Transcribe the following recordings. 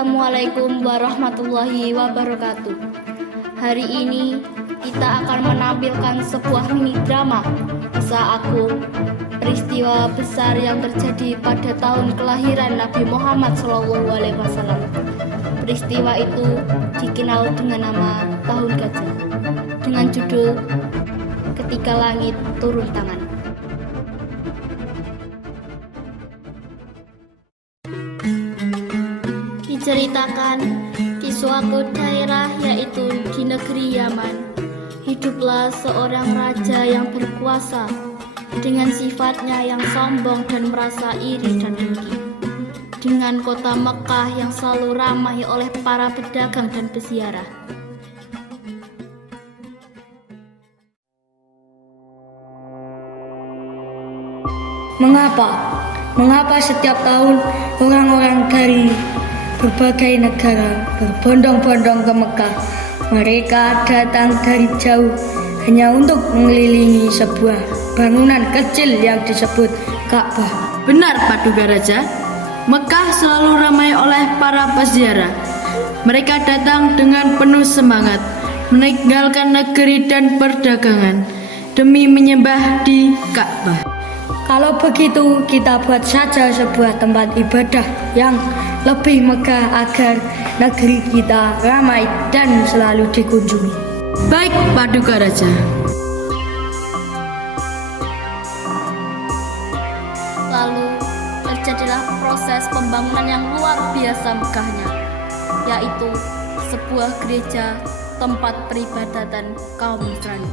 Assalamualaikum warahmatullahi wabarakatuh. Hari ini kita akan menampilkan sebuah mini drama Kisah Agung, peristiwa besar yang terjadi pada tahun kelahiran Nabi Muhammad SAW. Peristiwa itu dikenal dengan nama Tahun Gajah, dengan judul Ketika Langit Turun Tangan. Diceritakan di suatu daerah, yaitu di negeri Yaman, hiduplah seorang raja yang berkuasa dengan sifatnya yang sombong dan merasa iri dan dengki. Dengan kota Mekah yang selalu ramai oleh para pedagang dan peziarah. Mengapa setiap tahun orang-orang dari berbagai negara berbondong-bondong ke Mekah? Mereka datang dari jauh hanya untuk mengelilingi sebuah bangunan kecil yang disebut Ka'bah. Benar, Paduka Raja. Mekah selalu ramai oleh para peziarah. Mereka datang dengan penuh semangat, meninggalkan negeri dan perdagangan demi menyembah di Ka'bah. Kalau begitu, kita buat saja sebuah tempat ibadah yang lebih megah agar negeri kita ramai dan selalu dikunjungi. Baik, Paduka Raja. Lalu terjadilah proses pembangunan yang luar biasa megahnya, yaitu sebuah gereja tempat peribadatan kaum Nasrani.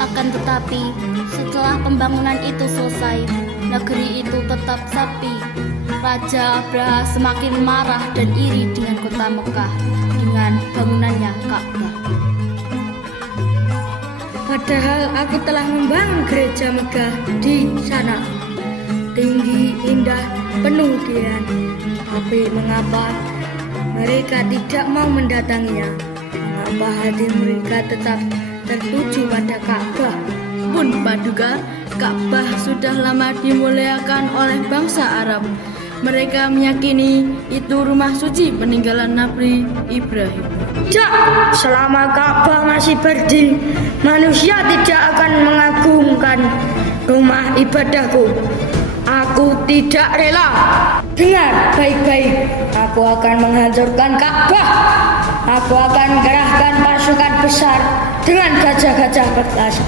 Akan tetapi, setelah pembangunan itu selesai, negeri itu tetap sepi. Raja Abraha semakin marah dan iri dengan kota Mekah dengan bangunannya Ka'bah. Padahal aku telah membangun gereja megah di sana, tinggi, indah, penuh dian. Tapi mengapa mereka tidak mau mendatanginya? Mengapa hati mereka tetap tertuju pada Ka'bah? Pun Paduka, Ka'bah sudah lama dimuliakan oleh bangsa Arab. Mereka meyakini itu rumah suci peninggalan Nabi Ibrahim. Tidak, selama Ka'bah masih berdiri, manusia tidak akan mengagungkan rumah ibadahku. Aku tidak rela. Dengar baik-baik, aku akan menghancurkan Ka'bah. Aku akan kerahkan pasukan besar dengan gajah-gajah perkasa.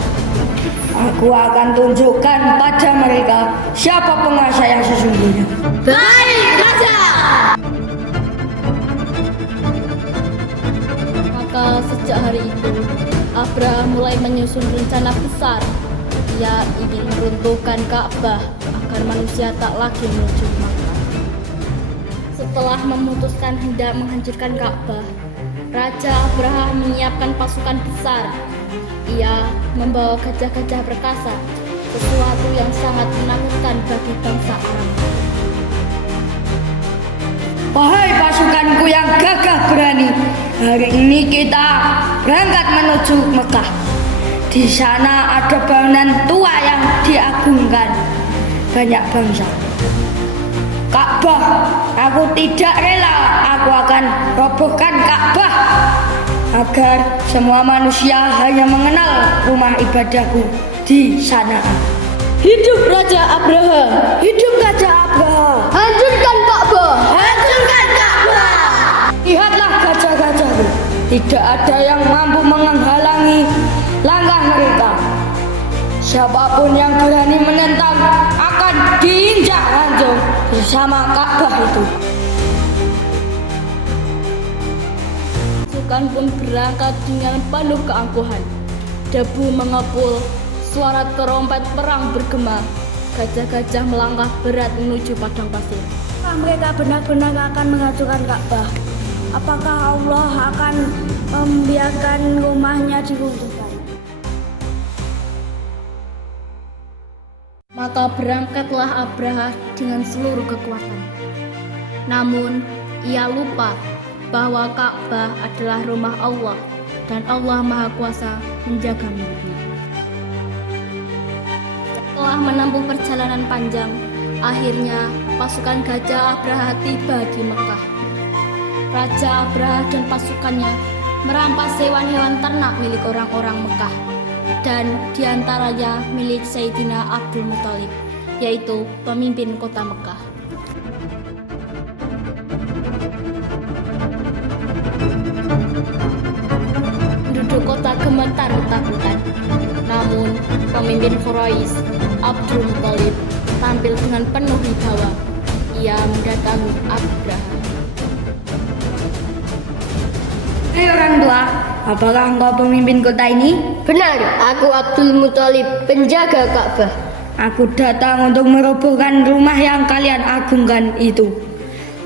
Aku akan tunjukkan pada mereka siapa penguasa yang sesungguhnya. Baik, Raja! Maka sejak hari itu, Abraha mulai menyusun rencana besar. Ia ingin meruntuhkan Ka'bah agar manusia tak lagi menuju Makkah. Setelah memutuskan hendak menghancurkan Ka'bah, Raja Abraha menyiapkan pasukan besar. Ia membawa gajah-gajah perkasa, sesuatu yang sangat menakutkan bagi bangsa Arab. Wahai pasukanku yang gagah berani, hari ini kita berangkat menuju Mekah. Di sana ada bangunan tua yang diagungkan banyak bangsa. Ka'bah, aku tidak rela. Aku akan robohkan Ka'bah agar semua manusia hanya mengenal rumah ibadahku di sana. Hidup Raja Abraha! Hidup Raja Abraha! Hancurkan Ka'bah! Hancurkan Ka'bah! Lihatlah gajah-gajahku. Tidak ada yang mampu menghalangi langkah mereka. Siapapun yang berani menentang akan diinjak hancur bersama Ka'bah itu. Pasukan pun berangkat dengan penuh keangkuhan. Debu mengepul, suara terompet perang bergema. Gajah-gajah melangkah berat menuju padang pasir. Apakah mereka benar-benar akan menghancurkan Ka'bah? Apakah Allah akan membiarkan rumahnya diruntuhkan? Maka berangkatlah Abraha dengan seluruh kekuatan. Namun ia lupa bahwa Ka'bah adalah rumah Allah dan Allah Maha Kuasa menjaga miliknya. Setelah menempuh perjalanan panjang, akhirnya pasukan Gajah Abraha tiba di Mekah. Raja Abraha dan pasukannya merampas hewan-hewan ternak milik orang-orang Mekah, dan diantaranya milik Sayyidina Abdul Muthalib, yaitu pemimpin kota Mekah. Penduduk kota gemetar ketakutan. Namun, pemimpin Quraisy, Abdul Muthalib, tampil dengan penuh wibawa. Ia mendatangi Abraha. Hai orang tua, apakah engkau pemimpin kota ini? Benar, aku Abdul Muthalib, penjaga Ka'bah. Aku datang untuk merobohkan rumah yang kalian agungkan itu.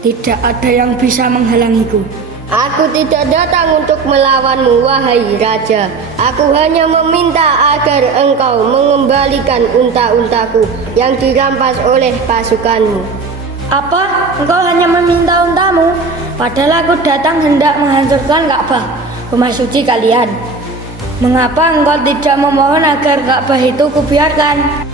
Tidak ada yang bisa menghalangiku. Aku tidak datang untuk melawanmu, wahai raja. Aku hanya meminta agar engkau mengembalikan unta-untaku yang dirampas oleh pasukanmu. Apa? Engkau hanya meminta untamu? Padahal aku datang hendak menghancurkan Ka'bah, rumah suci kalian. Mengapa engkau tidak memohon agar Ka'bah itu kubiarkan?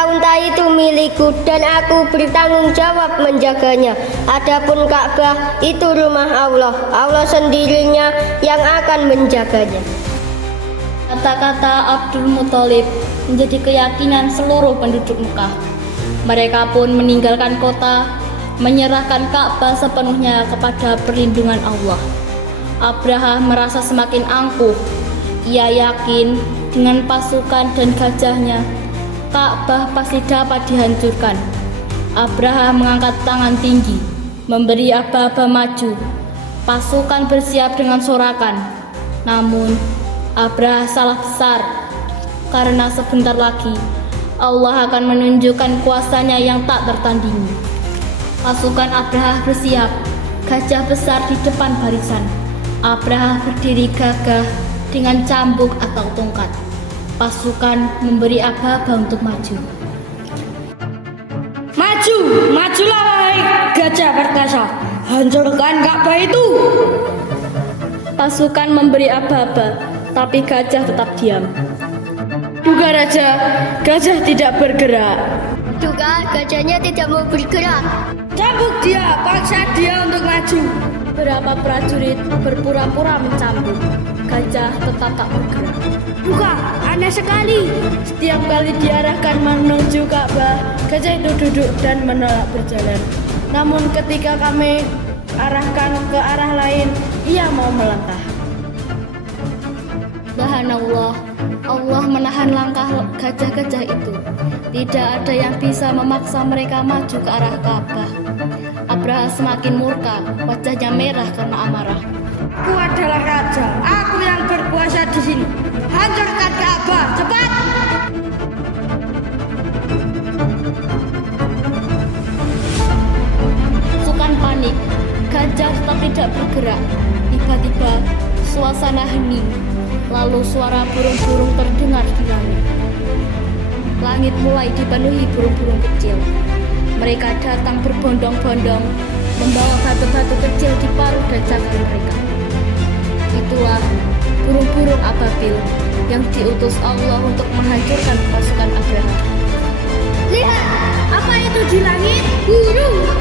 Unta itu milikku dan aku bertanggung jawab menjaganya. Adapun Ka'bah itu rumah Allah. Allah sendirinya yang akan menjaganya. Kata-kata Abdul Muthalib menjadi keyakinan seluruh penduduk Mekah. Mereka pun meninggalkan kota, menyerahkan Ka'bah sepenuhnya kepada perlindungan Allah. Abraha merasa semakin angkuh. Ia yakin dengan pasukan dan gajahnya, Ka'bah pasti dapat dihancurkan. Abraha mengangkat tangan tinggi, memberi aba-aba maju. Pasukan bersiap dengan sorakan. Namun, Abraha salah besar, karena sebentar lagi Allah akan menunjukkan kuasanya yang tak tertandingi. Pasukan Abraha bersiap, gajah besar di depan barisan. Abraha berdiri gagah dengan cambuk atau tongkat. Pasukan memberi aba-aba untuk maju. Maju, majulah wahai gajah perkasa. Hancurkan Ka'bah itu. Pasukan memberi aba-aba, tapi gajah tetap diam. Duga raja, gajah tidak bergerak. Juga gajahnya tidak mau bergerak. Cambuk dia, paksa dia untuk maju. Beberapa prajurit berpura-pura mencambuk. Gajah tetap tak bergerak. Buka, aneh sekali. Setiap kali diarahkan menuju Ka'bah, gajah itu duduk dan menolak berjalan. Namun ketika kami arahkan ke arah lain, ia mau melangkah. Subhanallah, Allah menahan langkah gajah-gajah itu. Tidak ada yang bisa memaksa mereka maju ke arah Ka'bah. Abraha semakin murka, wajahnya merah karena amarah. Aku adalah raja. Aku yang berkuasa di sini. Hancurkan Ka'bah, cepat! Pasukan panik, gajah tetap tidak bergerak. Tiba-tiba, suasana hening. Lalu suara burung-burung terdengar di langit. Langit mulai dipenuhi burung-burung kecil. Mereka datang berbondong-bondong, membawa batu-batu kecil di paruh dan cakar mereka. Itulah burung-burung ababil yang diutus Allah untuk menghancurkan pasukan Abraha. Lihat, apa itu di langit?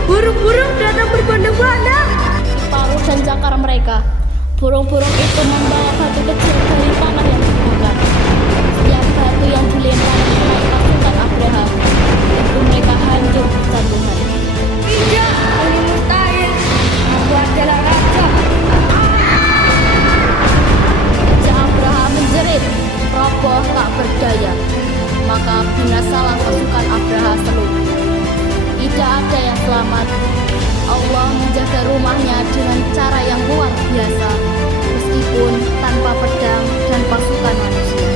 Burung-burung datang berbondong-bondong. Di paruh dan cakar mereka, burung-burung itu membawa batu kecil dari tanah yang terbakar. Setiap batu yang dilempar kepada pasukan Abraha, itu mereka hancur berjatuhan. Tidak, ini mustahil. Aku adalah raja. Raja Abraha menjerit, roboh tak berdaya. Maka binasalah pasukan Abraha seluruh. Tidak ada yang selamat. Allah menjaga rumahnya dengan cara yang luar biasa, meskipun tanpa pedang dan pasukan manusia.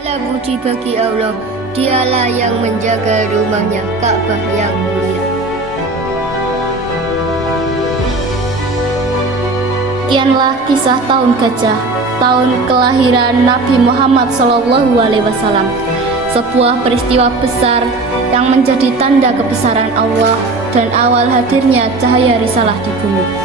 Segala puji bagi Allah, dialah yang menjaga rumahnya, Ka'bah yang mulia. Sekianlah kisah tahun gajah, tahun kelahiran Nabi Muhammad SAW. Sebuah peristiwa besar yang menjadi tanda kebesaran Allah dan awal hadirnya cahaya risalah di bumi.